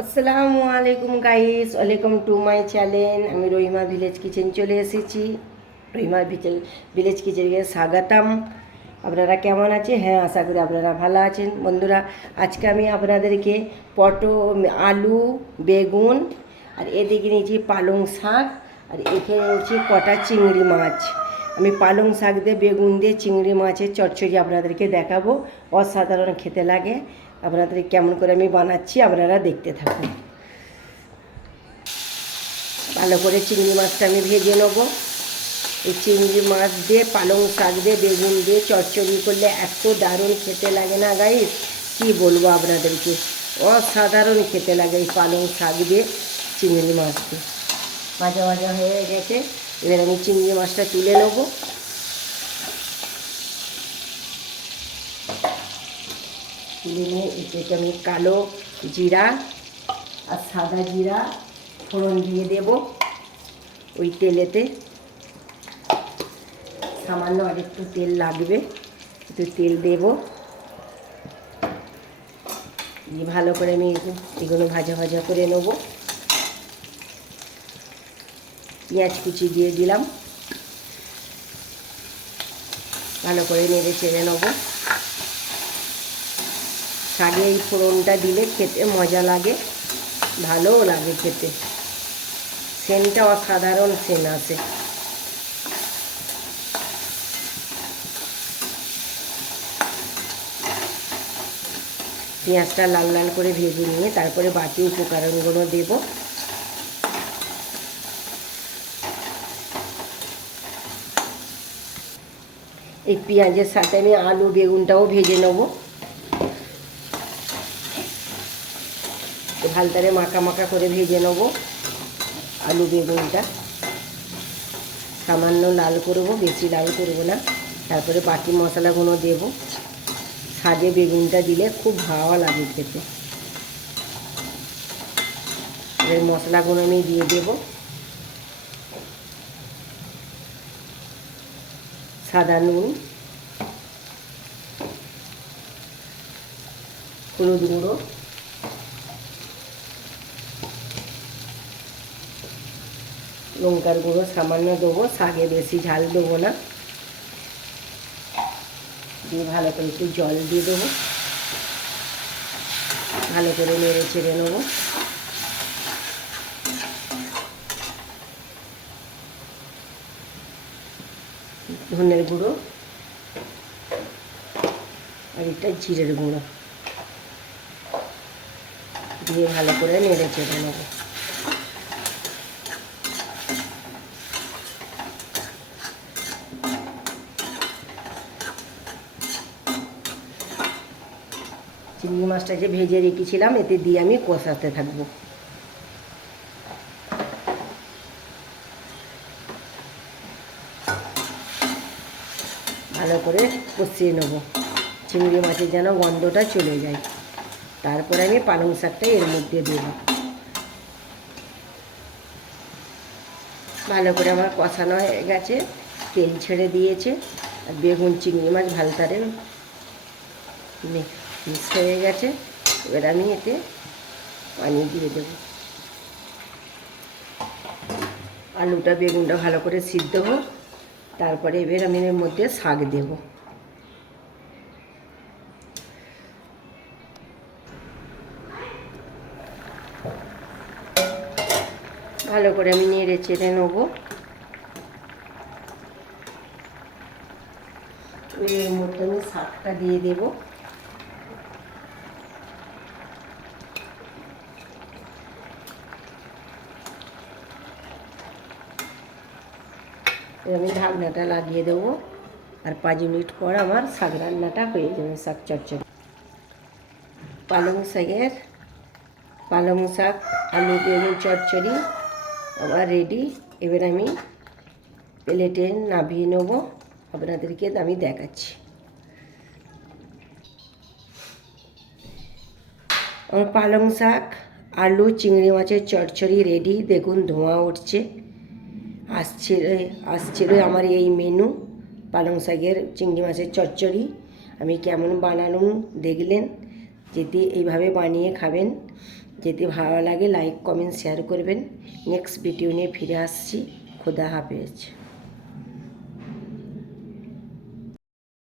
আসসালামু আলাইকুম guys, welcome to my channel. আমি রহিমা ভিলেজ কিচেন চলে এসেছি। রহিমা ভিলেজ কিচেনকে স্বাগতম। আপনারা কেমন আছেন? হ্যাঁ, আশা করি আপনারা ভালো আছেন। বন্ধুরা, আজকে আমি আপনাদেরকে আলু, বেগুন আর এদিকে নিয়েছি পালং শাক, আর এখানে নিয়েছি কটা চিংড়ি মাছ। আমি পালং শাক দিয়ে, বেগুন দিয়ে, চিংড়ি মাছের চচ্চড়ি আপনাদেরকে দেখাবো। অসাধারণ খেতে লাগে। আপনাদের কেমন করে আমি বানাচ্ছি আপনারা দেখতে থাকুন। ভালো করে চিংড়ি মাছটা আমি ভেজে নেব। এই চিংড়ি মাছ দিয়ে, পালং শাক দিয়ে, বেগুন দিয়ে চচ্চড়ি করলে এত দারুণ খেতে লাগে না গাইস, কি বলবো আপনাদেরকে। অসাধারণ খেতে লাগে এই পালং শাক দিয়ে চিংড়ি মাছ দিয়ে। ভাজা ভাজা হয়ে গেছে, এবার আমি চিংড়ি মাছটা তুলে নেবো। তুলে নিয়ে এতে আমি কালো জিরা আর সাদা জিরা ফোড়ন দিয়ে দেব। ওই তেলেতে সামান্য আর একটু তেল লাগবে, একটু তেল দেব। দিয়ে ভালো করে আমি এগুলো ভাজা ভাজা করে নেব। পেঁয়াজ কুচি দিয়ে দিলাম, ভালো করে নেড়ে চেড়ে নেব। শাকে এই ফোড়নটা দিলে খেতে মজা লাগে, ভালোও লাগে খেতে। সেন্টটা অসাধারণ সেন্ট আছে। পেঁয়াজটা লাল লাল করে ভেজে নিয়ে তারপরে বাকি উপকরণগুলো দেব। এই পেঁয়াজের সাথে আমি আলু বেগুনটাও ভেজে নেব। ভালতারে মাখা মাখা করে ভেজে নেব আলু বেগুনটা। সামান্য লাল করব, বেশি লাল করব না। তারপরে বাকি মশলাগুলো দেব। সাজে বেগুনটা দিলে খুব ভালো লাগে খেতে। এর মশলাগুলো আমি দিয়ে দেব। সাদা নুন, হলুদ গুঁড়ো, লঙ্কার গুঁড়ো সামান্য দেবো, শাকে বেশি ঝাল দেবো না। দিয়ে ভালো করে একটু জল দিয়ে দেবো, ভালো করে নেড়ে চেড়ে নেবো। ধনের গুঁড়ো আর একটা জিরের গুঁড়ো দিয়ে ভালো করে নেড়ে চেড়ে নেবো। চিংড়ি মাছটা যে ভেজে রেখেছিলাম এতে দিয়ে আমি কষাতে থাকবো। ভালো করে কষিয়ে নেবো, চিংড়ি মাছের যেন গন্ধটা চলে যায়। তারপরে আমি পালং শাকটা এর মধ্যে দেব। ভালো করে আমার কষানো হয়ে গেছে, তেল ছেড়ে দিয়েছে। আর বেগুন চিংড়ি মাছ ভালতারে মিক্স হয়ে গেছে। এবার আমি এতে পানি দিয়ে দেব। আলুটা বেগুনটা ভালো করে সিদ্ধ হোক, তারপরে এবার আমি এর মধ্যে শাক দেব। ভালো করে আমি নেড়ে চেড়ে নেব। এর মধ্যে আমি শাকটা দিয়ে দেব। আমি ঢাকনাটা লাগিয়ে দেবো। আর 5 মিনিট পর আমার শাক রান্নাটা হয়ে যাবে। শাক চচ্চড়ি, পালং শাক আলু বেগুন চচ্চড়ি আমার রেডি। এবার আমি প্লেটে নামিয়ে নেব, আপনাদেরকে আমি দেখাচ্ছি। আমার পালং শাক আলু চিংড়ি মাছের চচ্চড়ি রেডি। দেখুন ধোঁয়া উঠছে, আসছিল আমার এই মেনু পালং শাকের চিংড়ি মাছের চচ্চড়ি। আমি কেমন বানানো দেখলেন, যদি এইভাবে বানিয়ে খাবেন, যদি ভালো লাগে লাইক কমেন্ট শেয়ার করবেন। নেক্সট ভিডিও নিয়ে ফিরে আসছি। খোদা হাফেজ।